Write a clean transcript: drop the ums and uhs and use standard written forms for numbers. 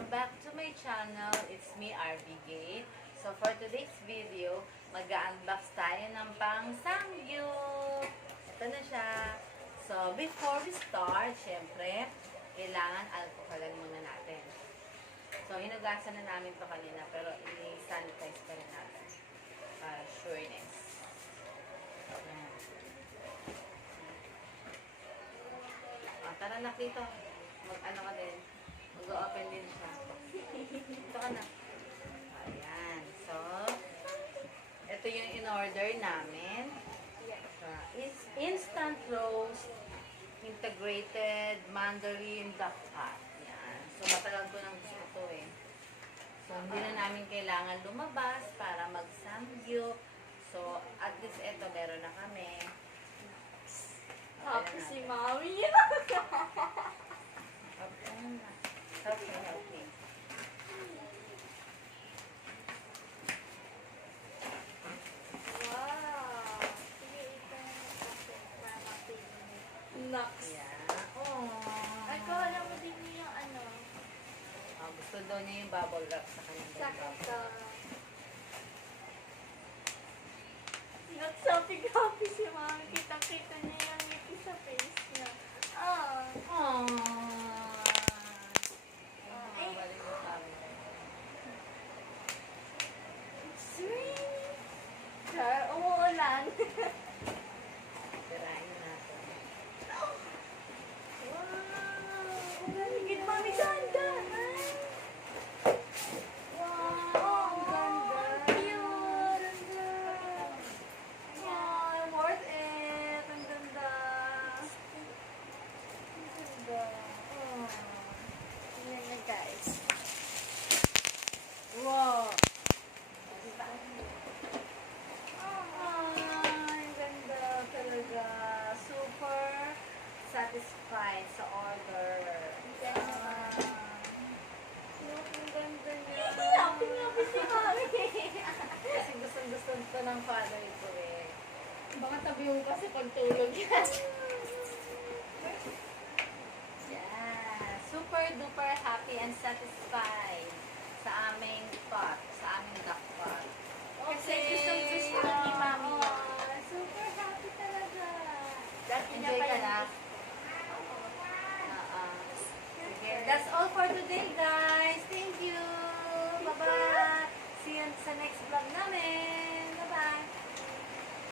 Welcome back to my channel. It's me, RV Gate. So for today's video, mag-unbox tayo ng pang Samgyup. Ito na siya. So before we start, syempre, kailangan alcoholan muna natin. So hinugasan na namin to kanina, pero i-sanitize pa rin natin. Sureness. Ayan. Tara na dito. Mag-ano ka din. Mag-open din siya. Ito ka na. Ayan. So, ito yung in-order namin. Is instant roast, integrated mandarin duck cut. Ayan. So, matagal ko nang gusto ito eh. So, hindi na namin kailangan lumabas para mag-samgyup. So, at least ito, meron na kami. Happy si Mami. Okay. Wow. Sige, ito na kasi para mapili. Nux. Yeah. Oh. Ay, kawala mo din yung ano. Gusto daw niya yung bubble wrap sa kanyang Sakit bubble. ka. Nagsabi-gabi si Mami. Kitang-kita niya yung ngiti sa face niya. Sweet! Char, umuulan. Tirain na natin. Wow! Higit Mami, ganda! Wow! Ang ganda! Cute! Wow! Worth it! Ang ganda! Ang ganda! Tingnan niyo guys. Wow! Diba? Ang ganda talaga. Super satisfied sa order. Ang ganda niya. Happy si Mami. Kasi gusto to ng father ko eh. Baka tabi mo kasi pagtulog yan.